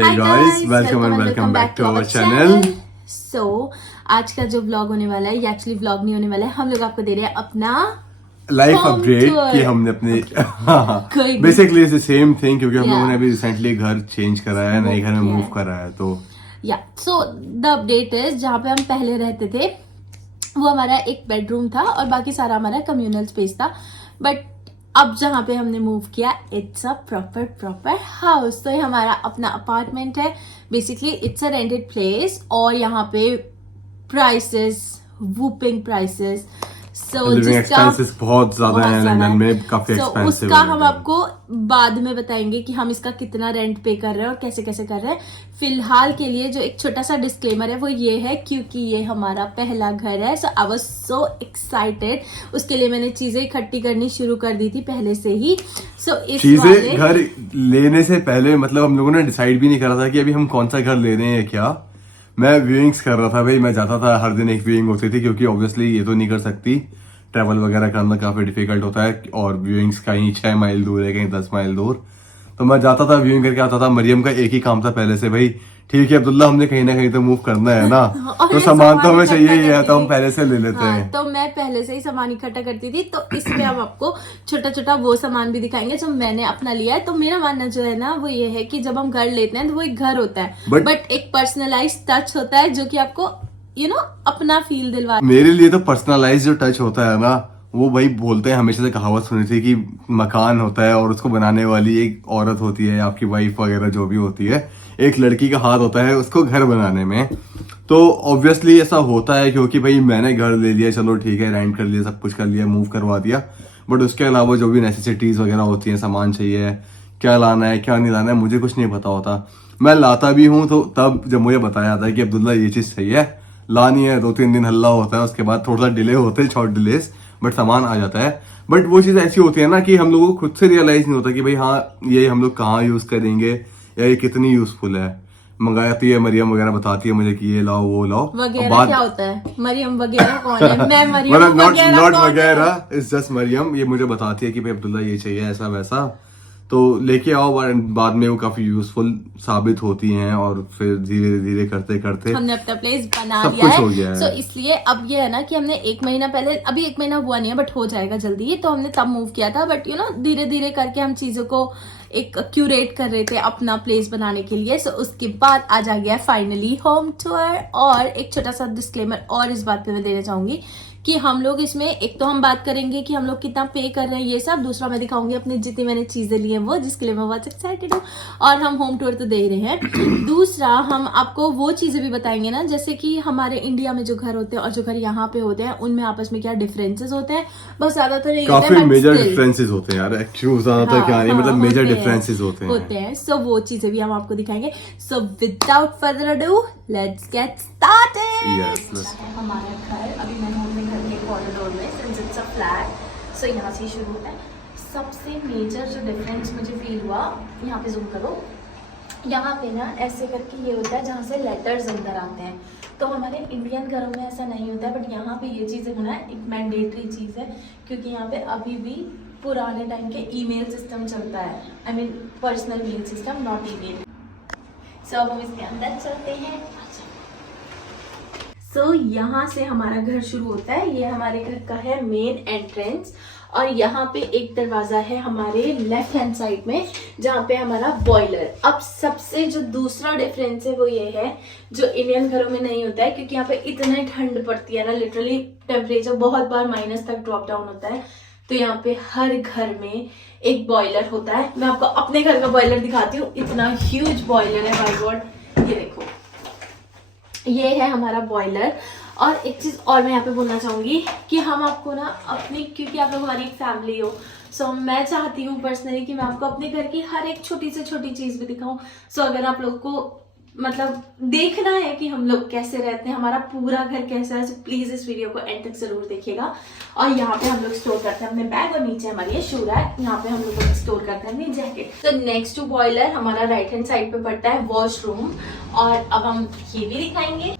Hey guys, welcome and welcome back to our channel. So, आज का जो vlog होने वाला है, ये एक्चुअली व्लॉग नहीं होने वाला है, हम लोग आपको दे रहे हैं अपना लाइफ home अपडेट tour. कि हमने अपने कोई भी- basically it's the same thing क्योंकि हम Yeah. लोगों ने अभी रिसेंटली घर चेंज करा है, नए घर में किया मूव है। करा है, तो या सो द अपडेट इज जहाँ पे हम पहले रहते थे वो हमारा एक बेडरूम था और बाकी सारा हमारा कम्युनल स्पेस था, बट अब जहाँ पे हमने मूव किया इट्स अ प्रॉपर हाउस। तो ये हमारा अपना अपार्टमेंट है, basically it's a rented place और यहाँ पे प्राइसेस वूपिंग प्राइसेस। सो लिविंग एक्सपेंसेस बहुत ज्यादा है लंदन में, काफी एक्सपेंसिव उसका हम आपको बाद में बताएंगे कि हम इसका कितना रेंट पे कर रहे हैं और कैसे कैसे कर रहे हैं। फिलहाल के लिए जो एक छोटा सा डिस्क्लेमर है वो ये है क्योंकि ये हमारा पहला घर है, सो आई वाज सो एक्साइटेड। उसके लिए मैंने चीजें इकट्ठी करनी शुरू कर दी थी पहले से ही। सो इस चीजें घर लेने से पहले मतलब हम लोगों ने डिसाइड भी नहीं करा था कि अभी हम कौन सा घर ले रहे हैं क्या। मैं व्यूइंग्स कर रहा था भाई, मैं जाता था हर दिन एक व्यूइंग होती थी क्योंकि ऑब्वियसली ये तो नहीं कर सकती, ट्रैवल वगैरह करना काफी डिफिकल्ट होता है और व्यूइंग्स कहीं 6 माइल दूर है, कहीं 10 माइल दूर। तो मैं जाता था व्यूइंग करके आता था। मरियम का एक ही काम था पहले से, भाई ठीक है अब्दुल्ला हमने कहीं ना कहीं तो मूव करना है ना, तो सामान तो हमें चाहिए ही है, तो हम पहले से ले लेते हैं। तो मैं पहले से ही सामान इकट्ठा करती थी, तो इसमें हम आपको छोटा छोटा वो सामान भी दिखाएंगे जो मैंने अपना लिया है। तो मेरा मानना जो है ना वो ये है कि जब हम घर लेते हैं तो वो एक घर होता है, बट एक पर्सनलाइज टच होता है जो कि आपको अपना फील दिलवा। मेरे लिए तो पर्सनलाइज जो टच होता है ना, वो भाई बोलते हैं, हमेशा से कहावत सुनी थी कि मकान होता है और उसको बनाने वाली एक औरत होती है, आपकी वाइफ वगैरह जो भी होती है, एक लड़की का हाथ होता है उसको घर बनाने में। तो ऑब्वियसली ऐसा होता है क्योंकि भाई मैंने घर ले लिया, चलो ठीक है, रेंट कर लिया, सब कुछ कर लिया, मूव करवा दिया, बट उसके अलावा जो भी नेसेसिटीज वगैरह होती हैं, सामान चाहिए, क्या लाना है क्या नहीं लाना है, मुझे कुछ नहीं पता होता। मैं लाता भी हूँ तो तब जब मुझे बताया जाता है कि अब्दुल्ला ये चीज सही है, लानी है, 2-3 दिन हल्ला होता है, उसके बाद थोड़ा सा डिले होते हैं, शॉर्ट डिलेस, बट सामान आ जाता है। बट वो चीज ऐसी होती है ना कि हम लोगों को खुद से रियलाइज नहीं होता कि भाई हाँ ये हम लोग कहाँ यूज करेंगे या ये कितनी यूजफुल है। मंगाती है मरियम वगैरह, बताती है मुझे कि ये लाओ वो लाओ वगैरह। क्या होता है मरियम वगैरह? कौन है? मैं मरियम मतलब नॉट वगैरह वगैरह, इट्स जस्ट मरियम। ये मुझे बताती है कि भाई अब्दुल्ला ये चाहिए ऐसा वैसा, तो लेके आओ, बाद में वो काफी यूजफुल साबित होती हैं और फिर धीरे धीरे करते करते हमने अपना प्लेस बना सब लिया कुछ हो है। गया है। सो इसलिए अब ये है ना कि हमने 1 महीना पहले, अभी 1 महीना हुआ नहीं है बट हो जाएगा जल्दी, तो हमने तब मूव किया था, बट धीरे धीरे करके हम चीजों को एक क्यूरेट कर रहे थे अपना प्लेस बनाने के लिए। सो उसके बाद आज आ गया फाइनली होम टूर। और एक छोटा सा डिस्क्लेमर और इस बात पे मैं देना चाहूंगी कि हम लोग इसमें एक तो हम बात करेंगे कि हम लोग कितना पे कर रहे हैं ये सब, दूसरा मैं दिखाऊंगी अपनी जितनी मैंने चीजें ली हैं वो, जिसके लिए मैं बहुत एक्साइटेड हूँ, और हम होम टूर तो दे रहे हैं। दूसरा हम आपको वो चीजें भी बताएंगे ना, जैसे कि हमारे इंडिया में जो घर होते हैं और जो घर यहाँ पे होते हैं उनमें आपस में क्या डिफरेंसेस होते हैं, बस ज्यादातर नहीं होते हैं, काफी but मेजर still। डिफरेंसेस होते हैं यार, एक्चुअली ज्यादातर क्या नहीं, मतलब मेजर डिफरेंसेस होते हैं। सो वो चीजें भी हम आपको दिखाएंगे। So without further ado let's get started. Yes, हमारा घर अभी मैं हूँ अपने घर के कॉरिडोर में, सिंस इट्स अ फ्लैट, सो यहाँ से शुरू होता है। सबसे मेजर जो डिफरेंस मुझे फील हुआ, यहाँ पे जूम करो, यहाँ पे ना ऐसे करके ये होता है जहाँ से लेटर्स अंदर आते हैं। तो हमारे इंडियन घरों में ऐसा नहीं होता है, बट यहाँ पे ये चीज़ें होना एक मैंडेटरी चीज़ है क्योंकि यहाँ पे अभी भी पुराने टाइम के ईमेल सिस्टम चलता है, I mean personal mail system, not email. So अब हम इसके अंदर चलते हैं। सो यहाँ से हमारा घर शुरू होता है, ये हमारे घर का है मेन एंट्रेंस, और यहाँ पे एक दरवाजा है हमारे लेफ्ट हैंड साइड में जहाँ पे हमारा बॉयलर। अब सबसे जो दूसरा डिफरेंस है वो ये है जो इंडियन घरों में नहीं होता है, क्योंकि यहाँ पे इतनी ठंड पड़ती है ना, लिटरली टेम्परेचर बहुत बार माइनस तक ड्रॉप डाउन होता है। तो यहाँ पे हर घर में एक बॉयलर होता है। मैं आपको अपने घर का बॉयलर दिखाती हूँ, इतना ह्यूज बॉयलर है, बाय गॉड। ये देखो, ये है हमारा बॉयलर। और एक चीज और मैं यहाँ पे बोलना चाहूंगी कि हम आपको ना अपनी, क्योंकि आप लोग हमारी एक फैमिली हो, सो मैं चाहती हूँ पर्सनली कि मैं आपको अपने घर की हर एक छोटी से छोटी चीज भी दिखाऊं। सो अगर आप लोग को मतलब देखना है कि हम लोग कैसे रहते हैं, हमारा पूरा घर कैसा है, तो प्लीज इस वीडियो को एंड तक जरूर देखिएगा। और यहाँ पे हम लोग स्टोर करते हैं अपने बैग, और नीचे हमारी ये शू रैक, यहाँ पे हम लोग स्टोर करते हैं अपनी जैकेट। तो नेक्स्ट टू बॉयलर हमारा राइट हैंड साइड पे पड़ता है वॉशरूम, और अब हम ये भी दिखाएंगे।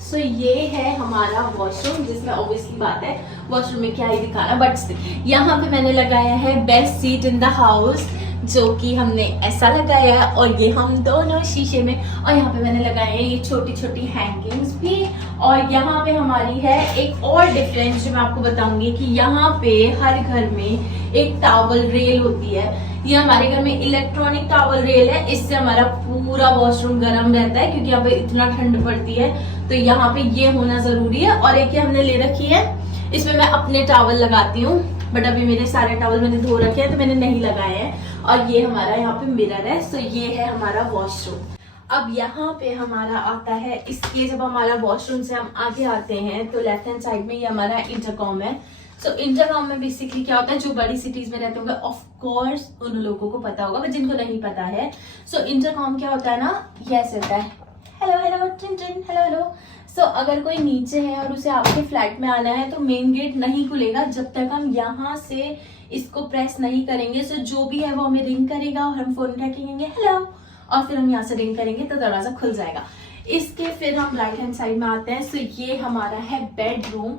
सो ये है हमारा वॉशरूम, जिसमें ऑब्वियसली बात है वॉशरूम में क्या ही दिखाना, बट यहाँ पे मैंने लगाया है best seat in the house, जो कि हमने ऐसा लगाया है, और ये हम दोनों शीशे में, और यहाँ पे मैंने लगाए हैं ये छोटी छोटी हैंगिंग्स भी। और यहाँ पे हमारी है एक और डिफरेंस जो मैं आपको बताऊंगी कि यहाँ पे हर घर में एक टॉवल रेल होती है। ये हमारे घर में इलेक्ट्रॉनिक टॉवल रेल है, इससे हमारा पूरा वॉशरूम गर्म रहता है क्योंकि यहाँ पे इतना ठंड पड़ती है, तो यहाँ पे ये होना जरूरी है। और एक ये हमने ले रखी है, इसमें मैं अपने टॉवल लगाती हूँ, बट अभी मेरे सारे टॉवल मैंने धो रखे हैं तो मैंने नहीं लगाए हैं। और ये हमारा यहाँ पे मिरर है, सो ये है हमारा वॉशरूम। अब यहाँ पे हमारा आता है, इसके जब हमारा वॉशरूम से हम आगे आते हैं तो लेफ्ट हैंड साइड में ये हमारा इंटरकॉम है। सो इंटरकॉम में बेसिकली क्या होता है, जो बड़ी सिटीज में रहते होंगे ऑफ कोर्स उन लोगों को पता होगा, बट जिनको नहीं पता है, सो इंटरकॉम क्या होता है ना, ये ऐसे होता है, हेलो हेलो टिन टिन, हेलो हेलो। सो अगर कोई नीचे है और उसे आपके फ्लैट में आना है तो मेन गेट नहीं खुलेगा जब तक हम यहाँ से इसको प्रेस नहीं करेंगे। सो जो भी है वो हमें रिंग करेगा और हम फोन उठा के कहेंगे हेलो, और फिर हम यहाँ से रिंग करेंगे तो दरवाजा खुल जाएगा। इसके फिर हम राइट हैंड साइड में आते हैं। सो ये हमारा है बेडरूम।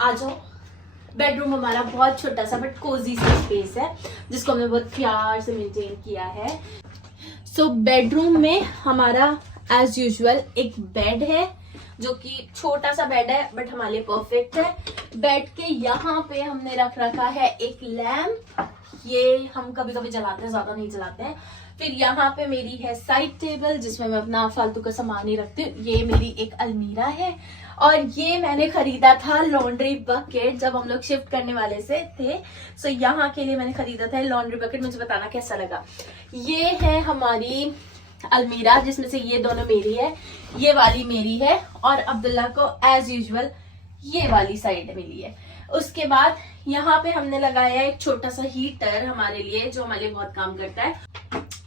आ जाओ। बेडरूम हमारा बहुत छोटा सा बट कोजी सा स्पेस है जिसको हमने बहुत प्यार से मेंटेन किया है। सो बेडरूम में हमारा एज यूजुअल एक बेड है जो कि छोटा सा बेड है बट हमारे लिए परफेक्ट है। बेड के यहाँ पे हमने रख रखा है एक लैम्प, ये हम कभी कभी जलाते हैं, ज्यादा नहीं जलाते हैं। फिर यहाँ पे मेरी है साइड टेबल जिसमें मैं अपना फालतू का सामान ही रखती हूँ। ये मेरी एक अलमीरा है, और ये मैंने खरीदा था लॉन्ड्री बकेट जब हम लोग शिफ्ट करने वाले से थे। सो यहाँ के लिए मैंने खरीदा था लॉन्ड्री बकेट, मुझे बताना कैसा लगा। ये है हमारी अलमीरा जिसमें से ये दोनों मेरी है, ये वाली मेरी है, और अब्दुल्ला को एज यूजुअल ये वाली साइड मिली है। उसके बाद यहाँ पे हमने लगाया एक छोटा सा हीटर हमारे लिए जो हमारे लिए बहुत काम करता है।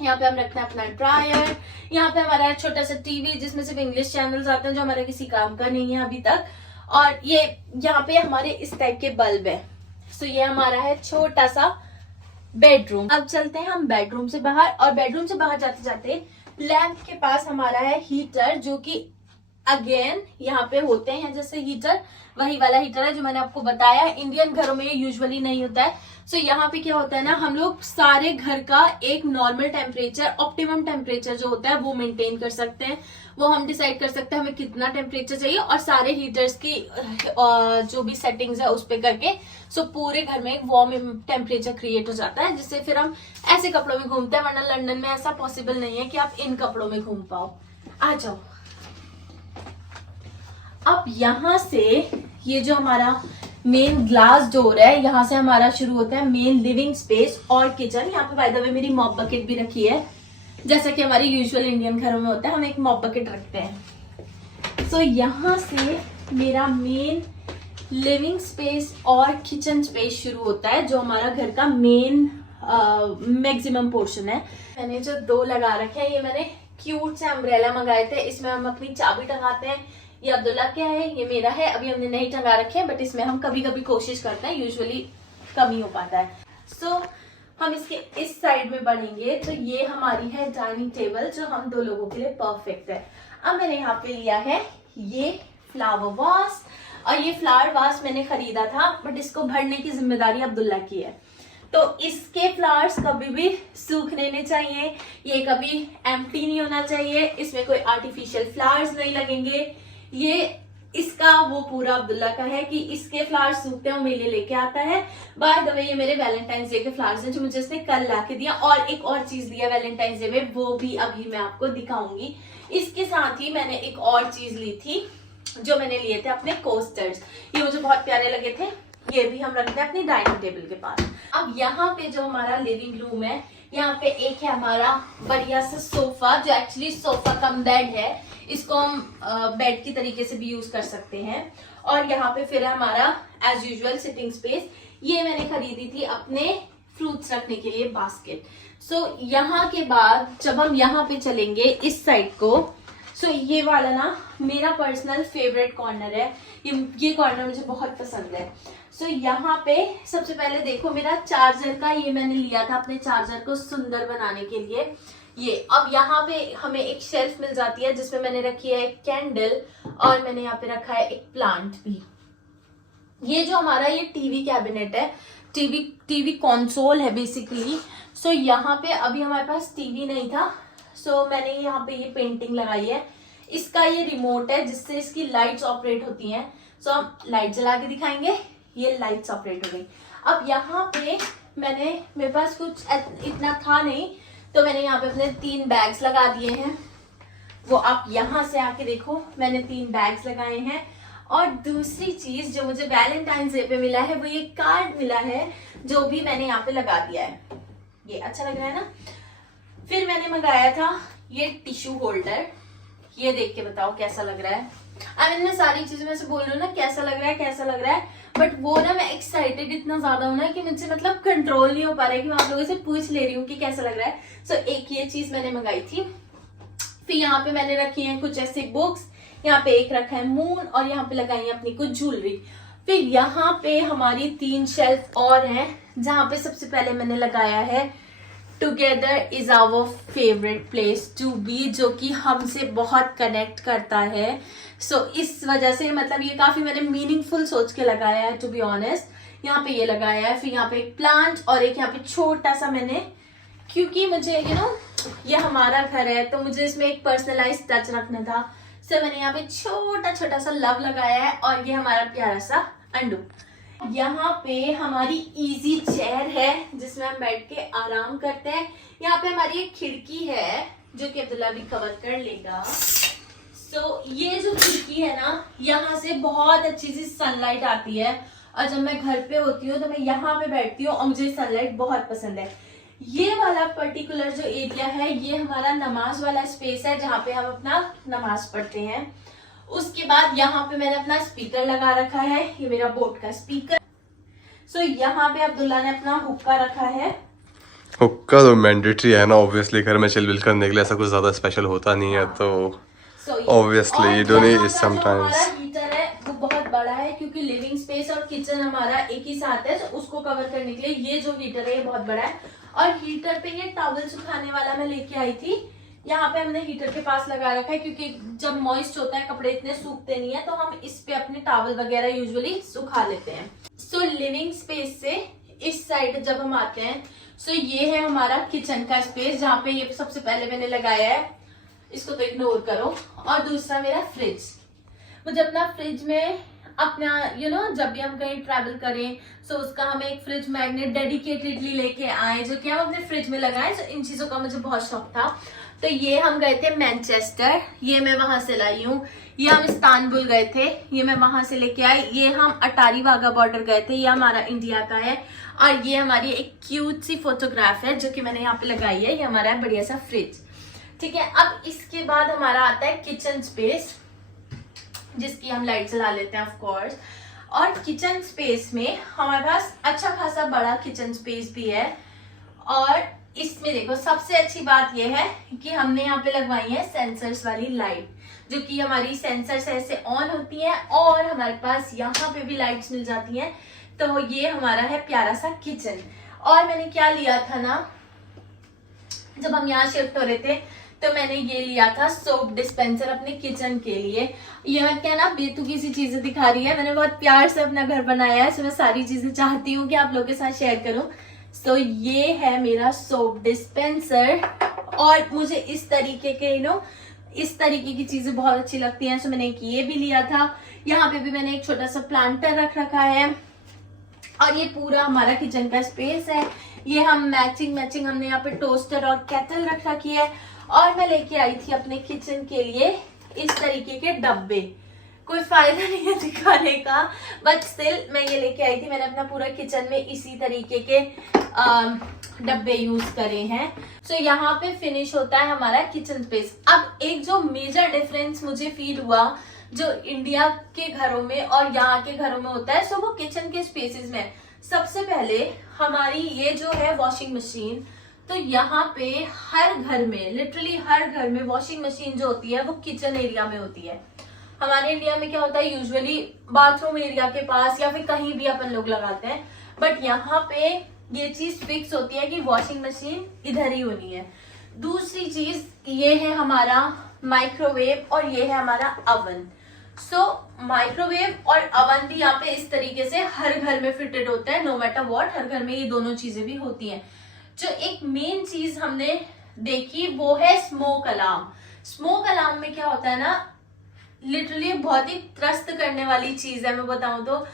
यहाँ पे हम रखते हैं अपना ड्रायर, यहाँ पे हमारा छोटा सा टीवी जिसमें सिर्फ इंग्लिश चैनल्स आते हैं जो हमारे किसी काम का नहीं है अभी तक, और ये यहाँ पे हमारे इस टाइप के बल्ब है। सो ये हमारा है छोटा सा बेडरूम। अब चलते हैं हम बेडरूम से बाहर, और बेडरूम से बाहर जाते जाते लैंप के पास हमारा है हीटर जो कि अगेन यहाँ पे होते हैं जैसे हीटर, वही वाला हीटर है जो मैंने आपको बताया। इंडियन घरों में ये यूजुअली नहीं होता है। सो यहाँ पे क्या होता है ना, हम लोग सारे घर का एक नॉर्मल टेम्परेचर, ऑप्टिमम टेम्परेचर जो होता है वो मेंटेन कर सकते हैं। वो हम डिसाइड कर सकते हैं हमें कितना टेम्परेचर चाहिए, और सारे हीटर्स की जो भी सेटिंग्स है उस पर करके सो पूरे घर में एक वार्म टेम्परेचर क्रिएट हो जाता है, जिससे फिर हम ऐसे कपड़ों में घूमते हैं। वरना लंदन में ऐसा पॉसिबल नहीं है कि आप इन कपड़ों में घूम पाओ। आ जाओ। अब यहाँ से ये जो हमारा मेन ग्लास डोर है, यहाँ से हमारा शुरू होता है मेन लिविंग स्पेस और किचन। यहाँ पे बाय द वे मेरी मॉप बकेट भी रखी है, जैसा कि हमारी यूजुअल इंडियन घरों में होता है, हम एक मॉप बकेट रखते हैं। सो यहाँ से मेरा मेन लिविंग स्पेस और किचन स्पेस शुरू होता है जो हमारा घर का मेन मैक्सिमम पोर्शन है। मैंने जो दो लगा रखे हैं, ये मैंने क्यूट से अम्ब्रेला मंगाए थे, इसमें हम अपनी चाबी टंगाते हैं। ये अब्दुल्ला क्या है, ये मेरा है, अभी हमने नहीं टंगा रखे हैं बट इसमें हम कभी कभी कोशिश करते हैं, यूजुअली कम ही हो पाता है। सो हम इसके इस साइड में बढ़ेंगे तो ये हमारी है डाइनिंग टेबल जो हम दो लोगों के लिए परफेक्ट है। अब मैंने यहाँ पे लिया है ये फ्लावर वास, और ये फ्लावर वास मैंने खरीदा था बट इसको भरने की जिम्मेदारी अब्दुल्ला की है। तो इसके फ्लावर्स कभी भी सूखने नहीं चाहिए, ये कभी एम्प्टी नहीं होना चाहिए, इसमें कोई आर्टिफिशियल फ्लावर्स नहीं लगेंगे। ये इसका वो पूरा अब्दुल्ला का है कि इसके फ्लावर्स सूखते हैं वो मेरे लिए लेके आता है। बाय द वे ये मेरे वैलेंटाइंस डे के फ्लावर्स हैं जो मुझे इसने कल लाके दिया, और एक और चीज दिया वैलेंटाइंस डे में, वो भी अभी मैं आपको दिखाऊंगी। इसके साथ ही मैंने एक और चीज ली थी जो मैंने लिए थे अपने कोस्टर्स, ये मुझे बहुत प्यारे लगे थे, ये भी हम रखते हैं अपनी डाइनिंग टेबल के पास। अब यहाँ पे जो हमारा लिविंग रूम है, यहाँ पे एक है हमारा बढ़िया सा सोफा जो एक्चुअली सोफा कम बेड है, इसको हम बेड की तरीके से भी यूज कर सकते हैं। और यहाँ पे फिर है हमारा एज यूजुअल सिटिंग स्पेस, ये मैंने खरीदी थी अपने फ्रूट्स रखने के लिए बास्केट। सो यहाँ के बाद जब हम यहाँ पे चलेंगे इस साइड को, सो ये वाला ना मेरा पर्सनल फेवरेट कॉर्नर है, ये कॉर्नर मुझे बहुत पसंद है। सो यहाँ पे सबसे पहले देखो मेरा चार्जर का, ये मैंने लिया था अपने चार्जर को सुंदर बनाने के लिए। ये अब यहाँ पे हमें एक शेल्फ मिल जाती है जिसमें मैंने रखी है एक कैंडल, और मैंने यहाँ पे रखा है एक प्लांट भी। ये जो हमारा ये टीवी कैबिनेट है, टीवी कंसोल है बेसिकली। सो यहाँ पे अभी हमारे पास टीवी नहीं था, सो मैंने यहाँ पे ये पेंटिंग लगाई है। इसका ये रिमोट है जिससे इसकी लाइट्स ऑपरेट होती हैं। सो हम लाइट जला के दिखाएंगे, ये लाइट्स ऑपरेट हो गई। अब यहाँ पे मेरे पास कुछ इतना था नहीं, तो मैंने यहाँ पे अपने 3 बैग्स लगा दिए हैं। वो आप यहाँ से आके देखो, मैंने 3 बैग्स लगाए हैं। और दूसरी चीज जो मुझे वैलेंटाइंस डे पे मिला है, वो ये कार्ड मिला है जो भी मैंने यहाँ पे लगा दिया है। ये अच्छा लग रहा है ना। फिर मैंने मंगाया था ये टिश्यू होल्डर, ये देख के बताओ कैसा लग रहा है। मैं सारी चीजें में से बोल रही हूँ ना कैसा लग रहा है, बट वो ना मैं एक्साइटेड इतना ज्यादा हूं ना कि मुझसे मतलब कंट्रोल नहीं हो पा रहा है कि मैं आप लोगों से पूछ ले रही हूँ कि कैसा लग रहा है। सो एक ये चीज मैंने मंगाई थी। फिर यहाँ पे मैंने रखी है कुछ ऐसी बुक्स, यहाँ पे एक रखा है मून, और यहाँ पे लगाई है अपनी कुछ ज्वेलरी। फिर यहाँ पे हमारी 3 शेल्फ और हैं, जहाँ पे सबसे पहले मैंने लगाया है together is our favourite place to be, जो कि हमसे बहुत कनेक्ट करता है। सो इस वजह से मतलब ये काफी मैंने मीनिंगफुल सोच के लगाया है टू बी ऑनेस्ट। यहाँ पे ये लगाया है, फिर यहाँ पे एक प्लांट और एक यहाँ पे छोटा सा मैंने, क्योंकि मुझे ये हमारा घर है तो मुझे इसमें एक पर्सनलाइज टच रखना था। सो मैंने यहाँ पे छोटा सा लव लगाया है, और ये हमारा प्यारा सा अंडू। यहाँ पे हमारी इजी चेयर है जिसमें हम बैठ के आराम करते हैं। यहाँ पे हमारी एक खिड़की है जो कि अब्दुल्ला भी कवर कर लेगा। सो ये जो खिड़की है ना, यहाँ से बहुत अच्छी सी सनलाइट आती है, और जब मैं घर पे होती हूँ तो मैं यहाँ पे बैठती हूँ और मुझे सनलाइट बहुत पसंद है। ये वाला पर्टिकुलर जो एरिया है ये हमारा नमाज वाला स्पेस है, जहाँ पे हम अपना नमाज पढ़ते हैं। उसके बाद यहाँ पे मैंने अपना स्पीकर लगा रखा है, ये मेरा बोट का स्पीकर। सो यहाँ पे अब्दुल्ला ने अपना हुक्का रखा है। हुक्का तो मैंडेटरी है ना, ऑब्वियसली घर में चिल करने के लिए ऐसा कुछ ज्यादा स्पेशल होता नहीं है, तो obviously you don't need sometimes. Heater है वो बहुत बड़ा है, क्योंकि लिविंग स्पेस और किचन हमारा एक ही साथ है, तो उसको कवर करने के लिए ये जो हीटर है ये बहुत बड़ा है। और हीटर पे ये टॉवल सुखाने वाला मैं लेके आई थी, यहाँ पे हमने हीटर के पास लगा रखा है, क्योंकि जब मॉइस्ट होता है कपड़े इतने सूखते नहीं है, तो हम इस पे अपने टॉवल वगैरह यूजुअली सुखा लेते हैं। सो लिविंग स्पेस से इस साइड जब हम आते हैं, सो ये है हमारा किचन का स्पेस, जहाँ पे ये सबसे पहले मैंने लगाया है, इसको तो इग्नोर करो। और दूसरा मेरा फ्रिज, मुझे अपना फ्रिज में अपना जब भी हम कहीं ट्रैवल करें, सो उसका हमें एक फ्रिज मैग्नेट डेडिकेटेडली लेके आए, जो कि हम अपने फ्रिज में लगाएं। सो इन चीजों का मुझे बहुत शौक था। तो ये हम गए थे मैनचेस्टर, ये मैं वहां से लाई हूँ। ये हम इस्तांबुल गए थे, ये मैं वहां से लेके आई। ये हम अटारी वाघा बॉर्डर गए थे, ये हमारा इंडिया का है। और ये हमारी एक क्यूट सी फोटोग्राफ है जो कि मैंने यहाँ पे लगाई है। ये हमारा बढ़िया सा फ्रिज, ठीक है। अब इसके बाद हमारा आता है किचन स्पेस, जिसकी हम लाइट जला लेते हैं ऑफ कोर्स। और किचन स्पेस में हमारे पास अच्छा खासा बड़ा किचन स्पेस भी है। और इसमें देखो सबसे अच्छी बात यह है कि हमने यहाँ पे लगवाई है सेंसर्स वाली लाइट, जो कि हमारी सेंसर्स ऐसे ऑन होती है, और हमारे पास यहाँ पे भी लाइट्स मिल जाती हैं। तो ये हमारा है प्यारा सा किचन। और मैंने क्या लिया था ना, जब हम यहाँ शिफ्ट हो रहे थे तो मैंने ये लिया था सोप डिस्पेंसर अपने किचन के लिए। ये मैं क्या ना बेतुकी सी चीजें दिखा रही है, मैंने बहुत प्यार से अपना घर बनाया है, सो मैं सारी चीजें चाहती हूँ कि आप लोगों के साथ शेयर करूं। सो ये है मेरा सोप डिस्पेंसर, और मुझे इस तरीके के इस तरीके की चीजें बहुत अच्छी लगती हैं। सो मैंने एक ये भी लिया था। यहाँ पे भी मैंने एक छोटा सा प्लांटर रख रखा है। और ये पूरा हमारा किचन का स्पेस है। ये हम मैचिंग हमने यहाँ पे टोस्टर और केटल रख रखी है। और मैं लेके आई थी अपने किचन के लिए इस तरीके के डब्बे, कोई फायदा नहीं है दिखाने का, बट स्टिल मैं ये लेके आई थी। मैंने अपना पूरा किचन में इसी तरीके के डब्बे यूज करे हैं। सो यहाँ पे फिनिश होता है हमारा किचन स्पेस। अब एक जो मेजर डिफरेंस मुझे फील हुआ जो इंडिया के घरों में और यहाँ के घरों में होता है, सो वो किचन के स्पेसेस में। सबसे पहले हमारी ये जो है वॉशिंग मशीन, तो यहाँ पे हर घर में, लिटरली हर घर में वॉशिंग मशीन जो होती है वो किचन एरिया में होती है। हमारे इंडिया में क्या होता है, यूजुअली बाथरूम एरिया के पास या फिर कहीं भी अपन लोग लगाते हैं, बट यहाँ पे ये चीज फिक्स होती है कि वॉशिंग मशीन इधर ही होनी है। दूसरी चीज ये है हमारा माइक्रोवेव, और ये है हमारा अवन। सो माइक्रोवेव और अवन भी यहाँ पे इस तरीके से हर घर में फिटेड होता है, नो मैटर व्हाट, हर घर में ये दोनों चीजें भी होती हैं। जो एक मेन चीज हमने देखी वो है स्मोक अलार्म। स्मोक अलार्म में क्या होता है ना, लिटरली बहुत ही त्रस्त करने वाली चीज है। मैं बताऊं तो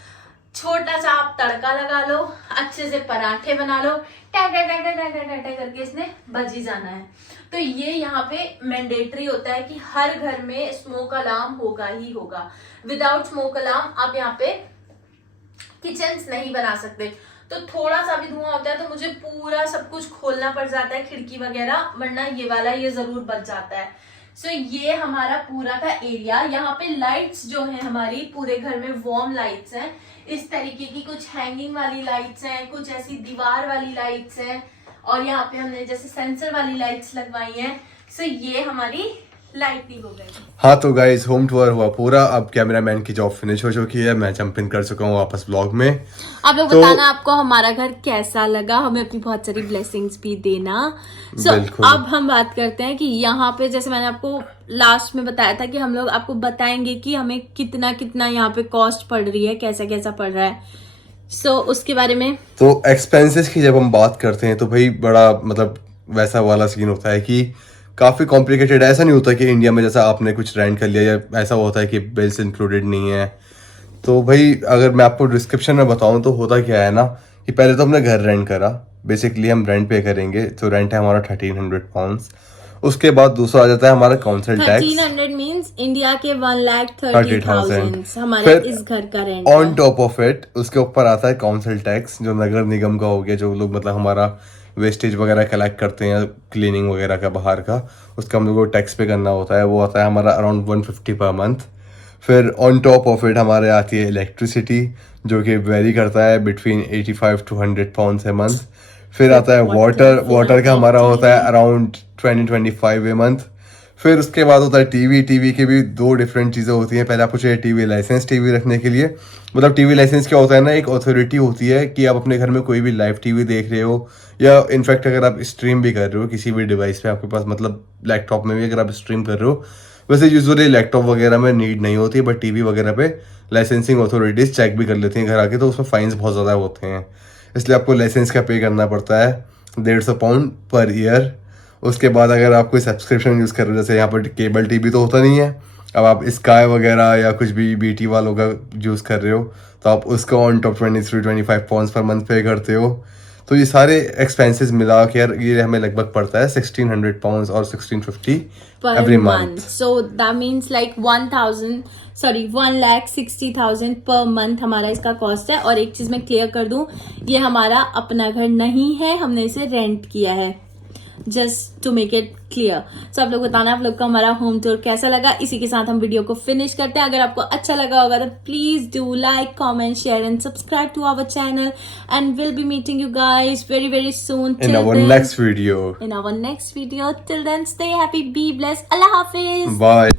छोटा सा आप तड़का लगा लो, अच्छे से पराठे बना लो, टा टा टा टा टा टा टा करके इसने बज ही जाना है। तो ये यहाँ पे मैंडेटरी होता है कि हर घर में स्मोक अलार्म होगा ही होगा। विदाउट स्मोक अलार्म आप यहाँ पे किचन नहीं बना सकते। तो थोड़ा सा भी धुआं होता है तो मुझे पूरा सब कुछ खोलना पड़ जाता है, खिड़की वगैरह, वरना ये वाला ये जरूर बच जाता है। सो ये हमारा पूरा का एरिया। यहाँ पे लाइट्स जो है हमारी पूरे घर में वार्म लाइट्स हैं, इस तरीके की कुछ हैंगिंग वाली लाइट्स हैं, कुछ ऐसी दीवार वाली लाइट्स हैं, और यहाँ पे हमने जैसे सेंसर वाली लाइट्स लगवाई हैं। सो ये हमारी लाइटिंग हो गई। हाँ तो गाइस, होम टूर हुआ पूरा। अब कैमरामैन की जॉब फिनिश हो चुकी है, मैं जंप इन कर चुका हूँ वापस ब्लॉग में। आप लोग बताना आपको हमारा घर कैसा लगा, हमें अपनी बहुत सारी ब्लेसिंग्स भी देना। बिल्कुल। अब हम बात करते हैं कि यहाँ पे जैसे मैंने आपको लास्ट में बताया था कि हम लोग आपको बताएंगे कि हमें कितना कितना यहाँ पे कॉस्ट पड़ रही है, कैसा कैसा पड़ रहा है। उसके बारे में तो एक्सपेंसेस की जब हम बात करते हैं तो भाई बड़ा मतलब वैसा वाला सीन होता है कि काफ़ी कॉम्प्लिकेटेड। ऐसा नहीं होता कि इंडिया में जैसा आपने कुछ रेंट कर लिया या ऐसा होता है कि बिल्स इंक्लूडेड नहीं है। तो भाई अगर मैं आपको डिस्क्रिप्शन में बताऊं तो होता क्या है ना कि पहले तो हमने घर रेंट करा, बेसिकली हम रेंट पे करेंगे, तो रेंट है हमारा 1300 पाउंड्स। उसके बाद दूसरा आ जाता है हमारा काउंसिल टैक्स। 1300 मींस इंडिया के 1,30,000 हमारा फिर इस घर का rent. On top of it उसके ऊपर आता है काउंसिल टैक्स, जो नगर निगम का हो गया, जो लोग मतलब हमारा वेस्टेज वगैरह कलेक्ट करते हैं, क्लीनिंग वगैरह का बाहर का, उसका हम लोगों को टैक्स पे करना होता है। वो आता है हमारा अराउंड 150 पर मंथ। फिर ऑन टॉप ऑफ इट हमारे आती है इलेक्ट्रिसिटी, जो कि वेरी करता है between 85 to 100 pounds a month. फिर आता है वाटर का हमारा होता है अराउंड 20-25 ए मंथ। फिर उसके बाद होता है टीवी की भी दो डिफरेंट चीज़ें होती हैं। पहले आपको चाहिए टीवी लाइसेंस, टीवी रखने के लिए। मतलब टीवी लाइसेंस क्या होता है ना, एक अथॉरिटी होती है कि आप अपने घर में कोई भी लाइव टीवी देख रहे हो, या इनफैक्ट अगर आप स्ट्रीम भी कर रहे हो किसी भी डिवाइस पे, आपके पास मतलब लैपटॉप में भी अगर आप स्ट्रीम कर रहे हो। वैसे यूजुअली लैपटॉप वगैरह में नीड नहीं होती, बट टीवी वगैरह पे लाइसेंसिंग अथॉरिटीज़ चेक भी कर लेती हैं घर आके, तो उसमें फाइन्स बहुत ज़्यादा होते हैं, इसलिए आपको लाइसेंस का पे करना पड़ता है 150 पाउंड पर ईयर। उसके बाद अगर आप कोई सब्सक्रिप्शन यूज़ कर रहे हो, जैसे यहाँ पर केबल टीवी तो होता नहीं है, अब आप स्काई वगैरह या कुछ भी बीटी वालों का यूज़ कर रहे हो, तो आप उसका on top 23-25 pounds per month पे करते हो। तो ये सारे एक्सपेंसेस मिला के यार ये हमें लगभग पड़ता है 1600 पाउंड्स और 1650 every month. So that means like 1,60,000 per month हमारा इसका कॉस्ट है। और एक चीज मैं क्लियर कर दूं, ये हमारा अपना घर नहीं है, हमने इसे रेंट किया है, just to make it clear. So आप लोग बताना आप लोग को हमारा होम टूर कैसा लगा। इसी के साथ हम वीडियो को फिनिश करते हैं। अगर आपको अच्छा लगा होगा तो please do like, comment, share and subscribe to our channel, and will be meeting you guys very very soon in our next video. Till then, stay happy, be blessed. Allah Hafiz. Bye.